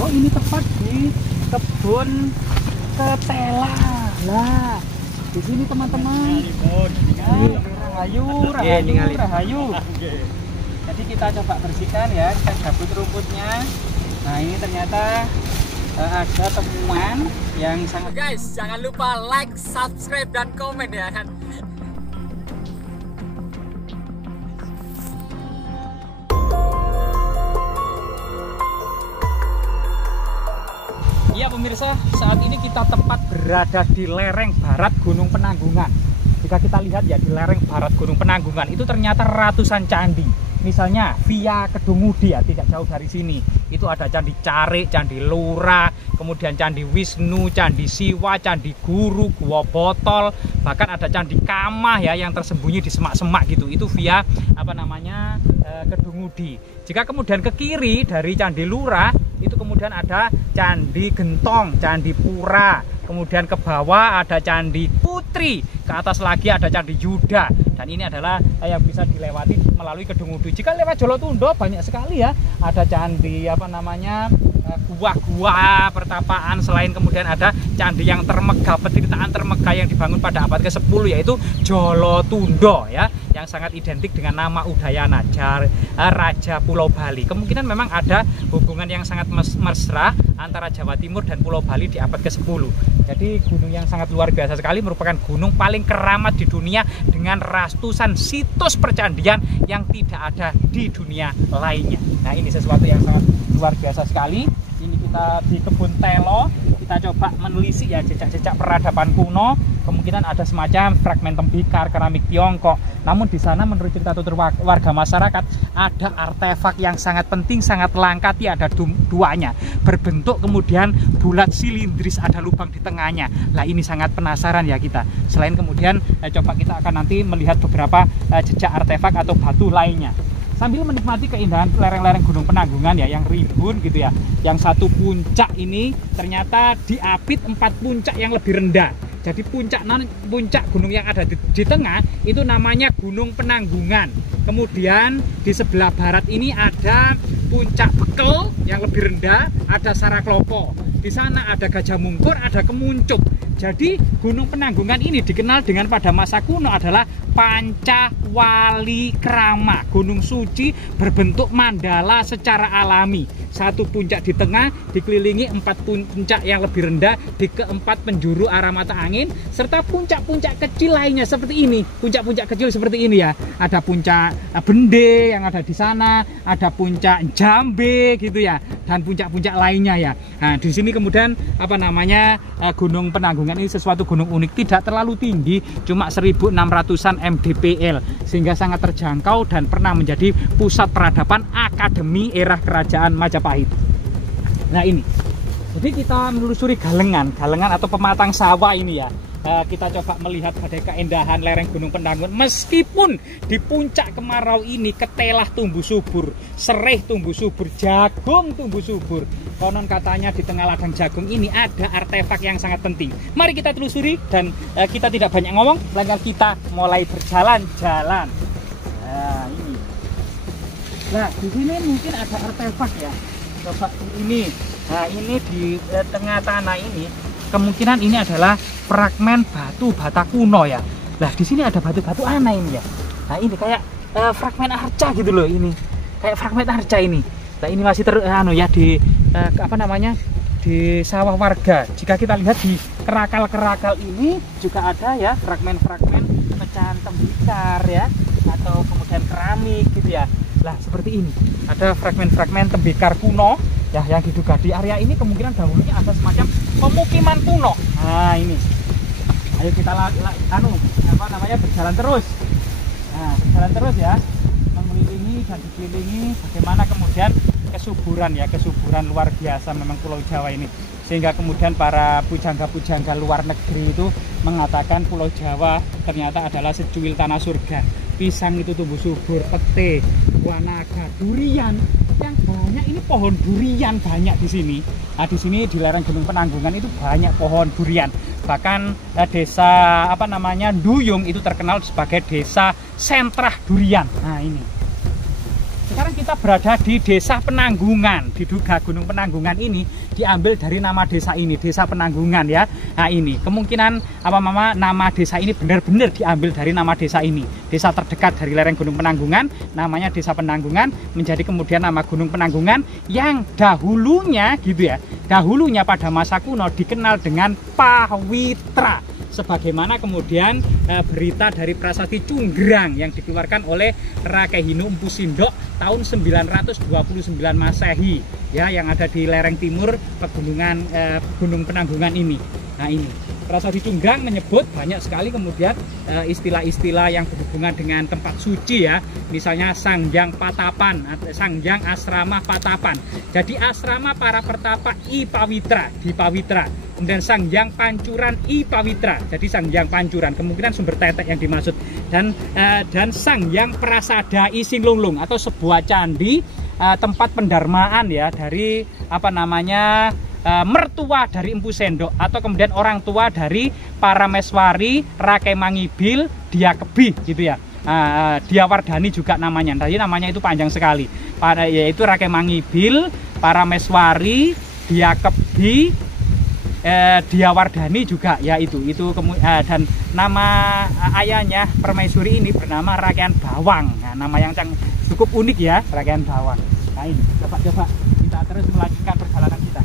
Oh, ini tepat di kebun ketela. Nah, di sini teman-teman. Rahayu. Jadi kita coba bersihkan ya, kita gabut rumputnya. Nah, ini ternyata ada temuan yang sangat. Guys, jangan lupa like, subscribe, dan komen ya kan. Iya pemirsa, saat ini kita tepat berada di lereng barat Gunung Penanggungan. Jika kita lihat ya di lereng barat Gunung Penanggungan itu ternyata ratusan candi. Misalnya via Kedungudi ya, tidak jauh dari sini. Itu ada Candi Carik, Candi Lura, kemudian Candi Wisnu, Candi Siwa, Candi Guru, Gua Botol, bahkan ada Candi Kamah ya yang tersembunyi di semak-semak gitu. Itu via Kedungudi. Jika kemudian ke kiri dari Candi Lura itu kemudian ada Candi Gentong, Candi Pura, kemudian ke bawah ada Candi Putri, ke atas lagi ada Candi Yuda, dan ini adalah yang bisa dilewati melalui Kedungudi. Jika lewat Jolotundo banyak sekali ya, ada candi gua-gua pertapaan, selain kemudian ada candi yang termegah, penderitaan termegah yang dibangun pada abad ke-10 yaitu Jolotundo ya, yang sangat identik dengan nama Udayana, Raja Pulau Bali. Kemungkinan memang ada hubungan yang sangat mesra antara Jawa Timur dan Pulau Bali di abad ke-10. Jadi gunung yang sangat luar biasa sekali, merupakan gunung paling keramat di dunia dengan ratusan situs percandian yang tidak ada di dunia lainnya. Nah, ini sesuatu yang sangat luar biasa sekali. Ini kita di kebun telo, kita coba menelisik ya jejak-jejak peradaban kuno. Kemungkinan ada semacam fragmen tembikar, keramik Tiongkok. Namun di sana menurut cerita tutur warga masyarakat ada artefak yang sangat penting, sangat langka, ada duanya. Berbentuk kemudian bulat silindris, ada lubang di tengahnya. Lah ini sangat penasaran ya kita. Selain kemudian coba kita akan nanti melihat beberapa jejak artefak atau batu lainnya. Sambil menikmati keindahan lereng-lereng Gunung Penanggungan ya, yang rimbun gitu ya. Yang satu puncak ini ternyata diapit 4 puncak yang lebih rendah. Jadi puncak gunung yang ada di tengah itu namanya Gunung Penanggungan. Kemudian di sebelah barat ini ada puncak Bekel yang lebih rendah, ada Saraklopo. Di sana ada Gajah Mungkur, ada Kemuncup. Jadi Gunung Penanggungan ini dikenal dengan pada masa kuno adalah Pancawali Krama, gunung suci berbentuk mandala secara alami. Satu puncak di tengah dikelilingi 4 puncak yang lebih rendah di keempat penjuru arah mata angin, serta puncak-puncak kecil lainnya seperti ini. Puncak-puncak kecil seperti ini ya. Ada puncak Bende yang ada di sana, ada puncak Jambe gitu ya, dan puncak-puncak lainnya ya. Nah, di sini kemudian Gunung Penanggungan ini sesuatu gunung unik, tidak terlalu tinggi, cuma 1600-an mdpl, sehingga sangat terjangkau dan pernah menjadi pusat peradaban akademi era kerajaan Majapahit. Nah ini, jadi kita menelusuri galengan atau pematang sawah ini ya. Kita coba melihat pada keindahan lereng Gunung Penanggungan. Meskipun di puncak kemarau ini ketelah tumbuh subur, sereh tumbuh subur, jagung tumbuh subur. Konon katanya di tengah ladang jagung ini ada artefak yang sangat penting. Mari kita telusuri dan kita tidak banyak ngomong, melainkan kita mulai berjalan-jalan. Nah ini. Nah di sini mungkin ada artefak ya. Coba ini. Nah ini di tengah tanah ini kemungkinan ini adalah fragmen batu bata kuno ya. Nah di sini ada batu-batu aneh ini ya. Nah ini kayak fragmen arca gitu loh ini. Kayak fragmen arca ini. Nah ini masih di sawah warga. Jika kita lihat di kerakal-kerakal ini juga ada ya fragmen-fragmen pecahan tembikar ya, atau kemudian keramik gitu ya. Lah seperti ini. Ada fragmen-fragmen tembikar kuno ya yang diduga di area ini kemungkinan dahulunya ada semacam pemukiman kuno. Nah ini, ayo kita berjalan terus. Nah berjalan terus ya, mengelilingi dan dikelilingi. Bagaimana kemudian kesuburan luar biasa memang Pulau Jawa ini, sehingga kemudian para pujangga-pujangga luar negeri itu mengatakan Pulau Jawa ternyata adalah secuil tanah surga. Pisang itu tumbuh subur, pete, buah naga, durian yang banyak. Ini pohon durian banyak di sini. Nah, di sini di lereng Gunung Penanggungan itu banyak pohon durian. Bahkan desa Duyung itu terkenal sebagai desa sentra durian. Nah ini. Sekarang kita berada di Desa Penanggungan. Diduga Gunung Penanggungan ini diambil dari nama desa ini, Desa Penanggungan ya. Nah ini kemungkinan nama desa ini benar-benar diambil dari nama desa ini. Desa terdekat dari lereng Gunung Penanggungan, namanya Desa Penanggungan, menjadi kemudian nama Gunung Penanggungan yang dahulunya gitu ya. Dahulunya pada masa kuno dikenal dengan Pawitra. Sebagaimana kemudian berita dari Prasasti Cunggrang yang dikeluarkan oleh Rakeh Hinu Empu Sindok tahun 929 Masehi ya, yang ada di lereng timur pegunungan Gunung Penanggungan ini. Nah ini Prasasti Cunggrang menyebut banyak sekali kemudian istilah-istilah yang berhubungan dengan tempat suci ya, misalnya Sangjang Patapan, Sangjang Asrama Patapan. Jadi asrama para pertapa I Pawitra di Pawitra. Kemudian Sangjang Pancuran I Pawitra, jadi Sangjang Pancuran, kemungkinan sumber tetek yang dimaksud. Dan Sangjang Prasada I Singlunglung, atau sebuah candi tempat pendarmaan ya dari mertua dari Empu Sendok, atau kemudian orang tua dari para Meswari Rakeh Mangibil Diakebi gitu ya. Diawardhani juga namanya. Tadi namanya itu panjang sekali. Yaitu Rakeh Mangibil, para Meswari, Diakebi, Diawardhani juga ya itu dan nama ayahnya permaisuri ini bernama Rakean Bawang. Nah, nama yang cukup unik ya, Rakean Bawang. Nah ini coba kita terus melanjutkan perjalanan kita.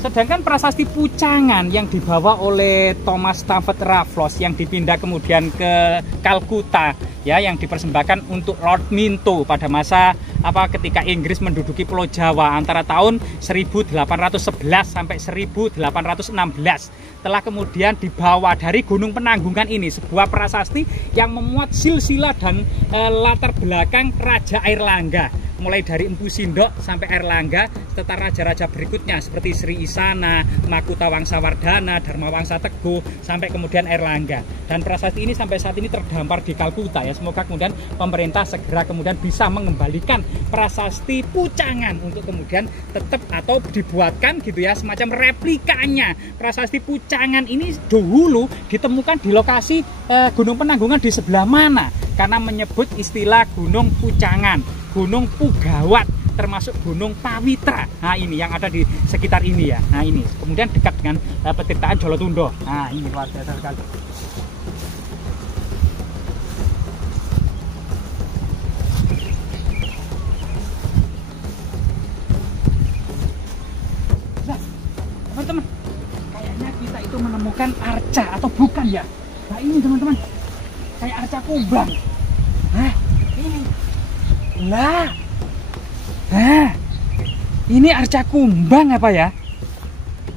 Sedangkan prasasti Pucangan yang dibawa oleh Thomas Stamford Raffles yang dipindah kemudian ke Kalkuta ya, yang dipersembahkan untuk Lord Minto pada masa ketika Inggris menduduki Pulau Jawa antara tahun 1811 sampai 1816. Telah kemudian dibawa dari Gunung Penanggungan ini, sebuah prasasti yang memuat silsilah dan latar belakang Raja Airlangga, mulai dari Empu Sindok sampai Airlangga, serta raja-raja berikutnya seperti Sri Isana, Makuta Wangsawardhana, Dharma Wangsa Teguh, sampai kemudian Airlangga. Dan prasasti ini sampai saat ini terdampar di Kalkuta ya. Semoga kemudian pemerintah segera kemudian bisa mengembalikan prasasti Pucangan untuk kemudian tetap atau dibuatkan gitu ya semacam replikanya. Prasasti Pucangan ini dahulu ditemukan di lokasi Gunung Penanggungan di sebelah mana? Karena menyebut istilah Gunung Pucangan, Gunung Pugawat, termasuk Gunung Pawitra. Nah ini yang ada di sekitar ini ya. Nah ini kemudian dekat dengan petirtaan Jolotundo. Nah ini luar biasa sekali. Nah teman-teman, kayaknya kita itu menemukan arca atau bukan ya? Nah ini teman-teman, kayak arca kumbang. Nah ini lah. Nah, ini arca kumbang apa ya?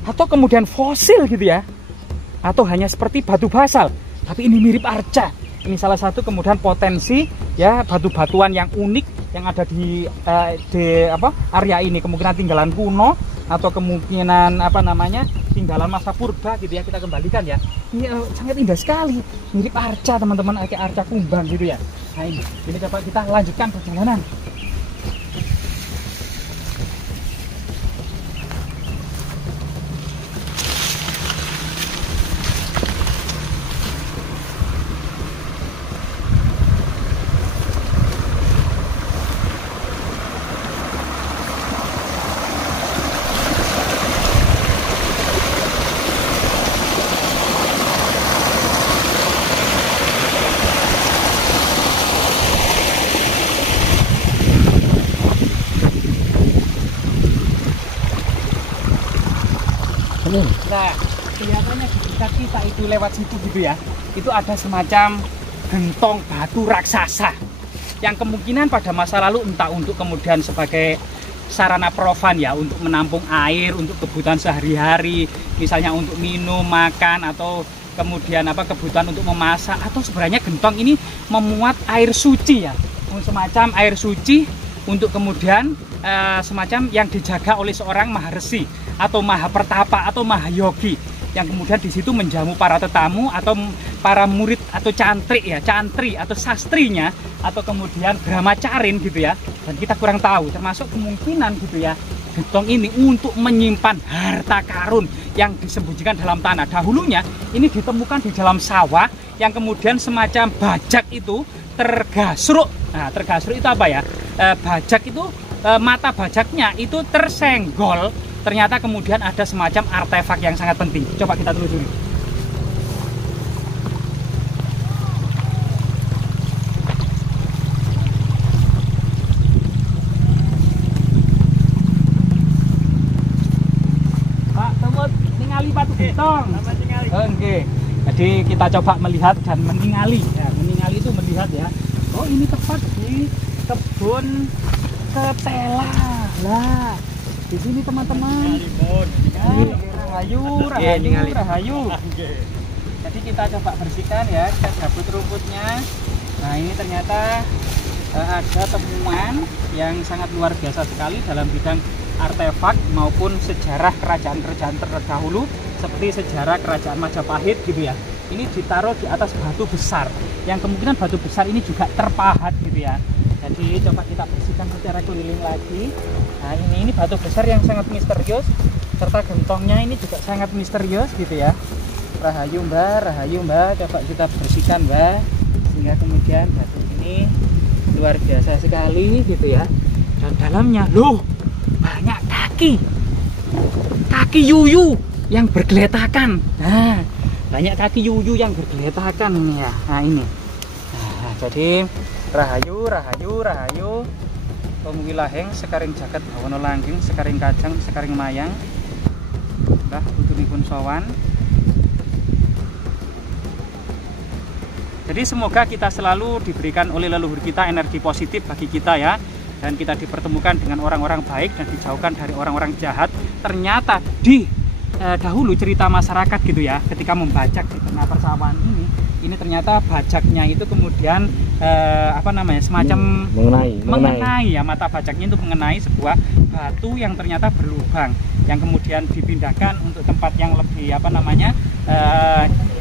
Atau kemudian fosil gitu ya? Atau hanya seperti batu basal? Tapi ini mirip arca. Ini salah satu kemudian potensi ya batu-batuan yang unik yang ada di area ini. Kemungkinan tinggalan kuno atau kemungkinan tinggalan masa purba gitu ya, kita kembalikan ya. Ini sangat indah sekali, mirip arca teman-teman, kayak arca kumbang gitu ya. Nah ini coba kita lanjutkan perjalanan. Nah, kelihatannya di dekat kita itu lewat situ gitu ya, itu ada semacam gentong batu raksasa yang kemungkinan pada masa lalu entah untuk kemudian sebagai sarana profan ya, untuk menampung air untuk kebutuhan sehari-hari, misalnya untuk minum, makan, atau kemudian kebutuhan untuk memasak, atau sebenarnya gentong ini memuat air suci ya, semacam air suci untuk kemudian semacam yang dijaga oleh seorang maharsi atau maha pertapa atau maha yogi yang kemudian di situ menjamu para tetamu atau para murid atau cantri atau sastrinya atau kemudian brahmacarin gitu ya. Dan kita kurang tahu, termasuk kemungkinan gitu ya, gentong ini untuk menyimpan harta karun yang disembunyikan dalam tanah. Dahulunya ini ditemukan di dalam sawah yang kemudian semacam bajak itu tergasruk. Nah, tergasruk itu apa ya? Bajak itu mata bajaknya itu tersenggol. Ternyata kemudian ada semacam artefak yang sangat penting. Coba kita telusuri. Pak, temut ningali batu gentong. Oke. Jadi kita coba melihat dan meningali. Ya, meningali itu melihat ya. Oh, ini tepat di kebun ketela. Lah, di sini teman-teman. Rahayu. Jadi kita coba bersihkan ya, kita gabut rumputnya. Nah, ini ternyata ada temuan yang sangat luar biasa sekali dalam bidang artefak maupun sejarah kerajaan-kerajaan terdahulu seperti sejarah kerajaan Majapahit gitu ya. Ini ditaruh di atas batu besar yang kemungkinan batu besar ini juga terpahat gitu ya. Jadi coba kita bersihkan secara keliling lagi. Nah, ini batu besar yang sangat misterius serta gentongnya ini juga sangat misterius gitu ya. Rahayu Mbak, coba kita bersihkan Mbak, sehingga kemudian batu ini luar biasa sekali gitu ya. Dan dalamnya loh, banyak kaki yuyu yang bergeletakan. Nah, banyak kaki yuyu yang bergeletakan ini ya. Nah, ini. Nah, jadi Rahayu Pemwilaheng sekaring jagat bawana langgeng sekaring kajang sekaring mayang Mbah putunipun sowan. Jadi semoga kita selalu diberikan oleh leluhur kita energi positif bagi kita ya, dan kita dipertemukan dengan orang-orang baik dan dijauhkan dari orang-orang jahat. Ternyata di dahulu cerita masyarakat gitu ya, ketika membajak di tengah persawahan ini ternyata bajaknya itu kemudian semacam mengenai ya, mata bajaknya itu mengenai sebuah batu yang ternyata berlubang yang kemudian dipindahkan untuk tempat yang lebih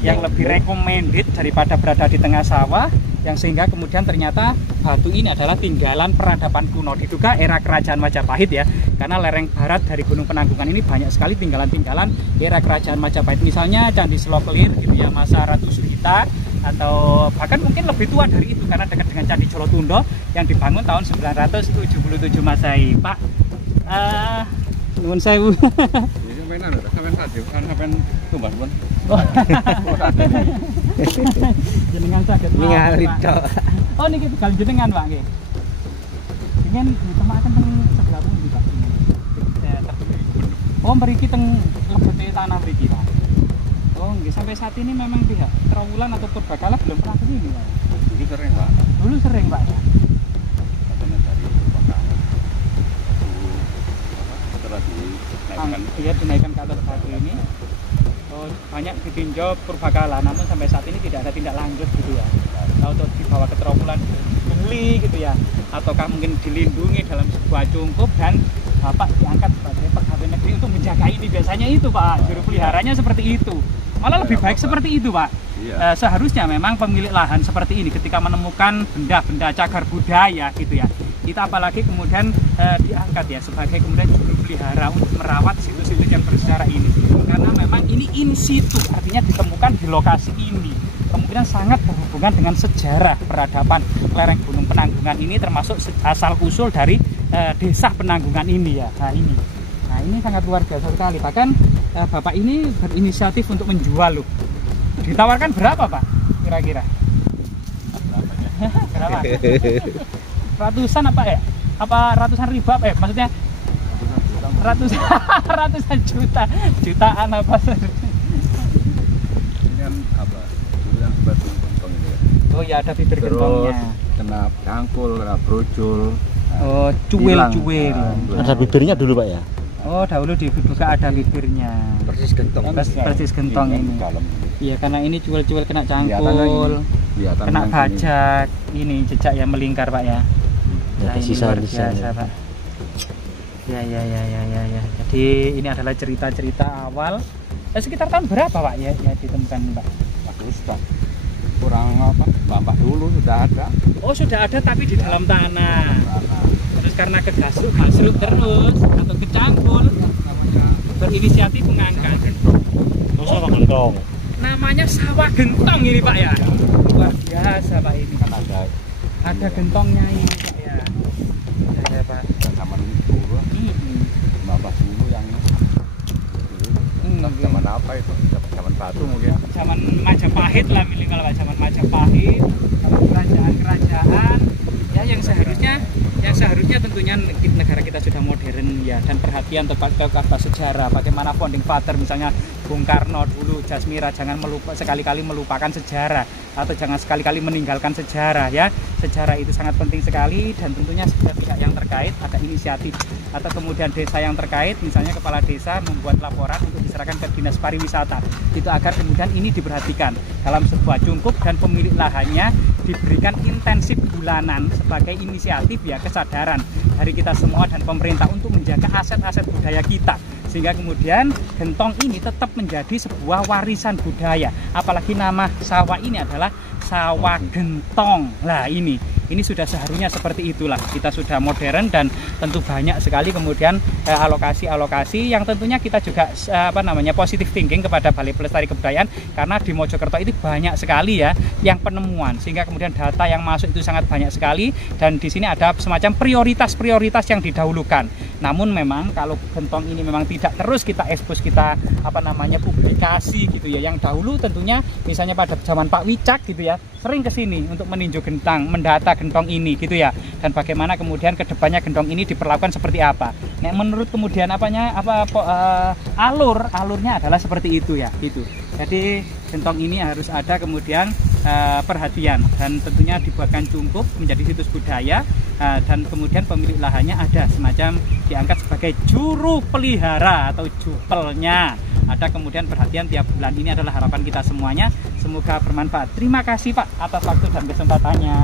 yang lebih recommended daripada berada di tengah sawah, yang sehingga kemudian ternyata batu ini adalah tinggalan peradaban kuno, diduga era kerajaan Majapahit ya, karena lereng barat dari Gunung Penanggungan ini banyak sekali tinggalan-tinggalan era kerajaan Majapahit, misalnya Candi Slokelir gitu ya, masa Ratu Sugita, atau bahkan mungkin lebih tua dari itu karena dekat dengan Candi Jolotundo yang dibangun tahun 977 Masehi. Pak, nuwun sewu. Jenengan saged ningali tok. Oh niki begal jenengan Pak nggih. Ingin ditemaken teng sebelah pundi Pak? Oh mriki teng lebete tanah mriki Pak. Oh nggih, sampai saat ini memang pihak Trawulan atau Purbakala belum pernah ke sini Pak. Dulu sering Pak. Dulu sering Pak. Katanya dari Purbakala. Setelah dinaikkan ke atas batu ini. Oh, banyak ditinjau Purbakala, namun sampai saat ini tidak ada tindak lanjut gitu ya. Atau dibawa ke Trawulan beli gitu ya, ataukah mungkin dilindungi dalam sebuah cungkup dan Bapak diangkat sebagai pegawai negeri untuk menjaga ini, biasanya itu Pak, juru peliharanya seperti itu. Malah lebih baik seperti itu Pak. Seharusnya memang pemilik lahan seperti ini ketika menemukan benda-benda cagar budaya gitu ya, kita apalagi kemudian diangkat ya sebagai kemudian juru pelihara untuk merawat situs-situs yang bersejarah ini, karena memang ini in situ, artinya ditemukan di lokasi ini, kemungkinan sangat berhubungan dengan sejarah peradaban lereng Gunung Penanggungan ini, termasuk asal usul dari desa Penanggungan ini ya. Nah ini sangat luar biasa sekali. Bahkan Bapak ini berinisiatif untuk menjual loh. Ditawarkan berapa Pak kira-kira? Berapa? Ratusan apa ya? Apa ratusan ribu apa ya? Maksudnya ratusan jutaan apa? Ini kan apa? Yang batu gentong ini ya. Oh ya, ada bibir gentongnya. Kena cangkul, kena brojol. Oh, cuil. Ada bibirnya dulu Pak ya? Oh, dahulu dibuka ada bibirnya. Persis gentong. Persis gentong ini. Iya, karena ini cuil-cuil kena cangkul, kena bajak. Ini jejak yang melingkar Pak ya. Nah, ini luar biasa Pak. Ya. Jadi ini adalah cerita-cerita awal. Sekitar tahun berapa Pak ya ditemukan Pak? Terus kurang apa? Bapak dulu sudah ada. Oh sudah ada tapi di dalam tanah. Terus karena kegasruk terus atau kecangkul berinisiatif mengangkat. Sawah gentong. Namanya sawah gentong ini Pak ya. Luar biasa Pak ini. Kan Ada gentongnya ini Pak ya. Ya Pak. zaman dulu, 15 dulu yang zaman apa itu? Zaman batu mungkin. Zaman Majapahit lah minimal Pak, zaman Majapahit, kerajaan-kerajaan ya yang seharusnya tentunya negara kita sudah modern ya, dan perhatian kepada sejarah, bagaimana founding father misalnya Bung Karno dulu, Jasmira, jangan sekali-kali melupakan sejarah atau jangan sekali-kali meninggalkan sejarah ya. Sejarah itu sangat penting sekali, dan tentunya pihak yang terkait ada inisiatif atau kemudian desa yang terkait, misalnya kepala desa membuat laporan untuk diserahkan ke dinas pariwisata itu agar kemudian ini diperhatikan dalam sebuah cungkup, dan pemilik lahannya diberikan intensif bulanan sebagai inisiatif ya, kesadaran dari kita semua dan pemerintah untuk menjaga aset-aset budaya kita, sehingga kemudian gentong ini tetap menjadi sebuah warisan budaya. Apalagi nama sawah ini adalah sawah gentong. Lah ini sudah seharusnya seperti itulah. Kita sudah modern dan tentu banyak sekali kemudian alokasi-alokasi yang tentunya kita juga positive thinking kepada Balai Pelestari Kebudayaan, karena di Mojokerto itu banyak sekali ya yang penemuan, sehingga kemudian data yang masuk itu sangat banyak sekali, dan di sini ada semacam prioritas yang didahulukan. Namun memang kalau gentong ini memang tidak terus kita ekspos, kita publikasi gitu ya. Yang dahulu tentunya misalnya pada zaman Pak Wicak gitu ya, sering kesini untuk meninjau gentang, mendata gentong ini gitu ya, dan bagaimana kemudian kedepannya gentong ini diperlakukan seperti apa. Nah, menurut kemudian alurnya adalah seperti itu ya, gitu. Jadi gentong ini harus ada kemudian perhatian, dan tentunya dibuatkan cungkup menjadi situs budaya, dan kemudian pemilik lahannya ada semacam diangkat sebagai juru pelihara atau jupelnya. Ada kemudian perhatian tiap bulan. Ini adalah harapan kita semuanya, semoga bermanfaat. Terima kasih Pak atas waktu dan kesempatannya.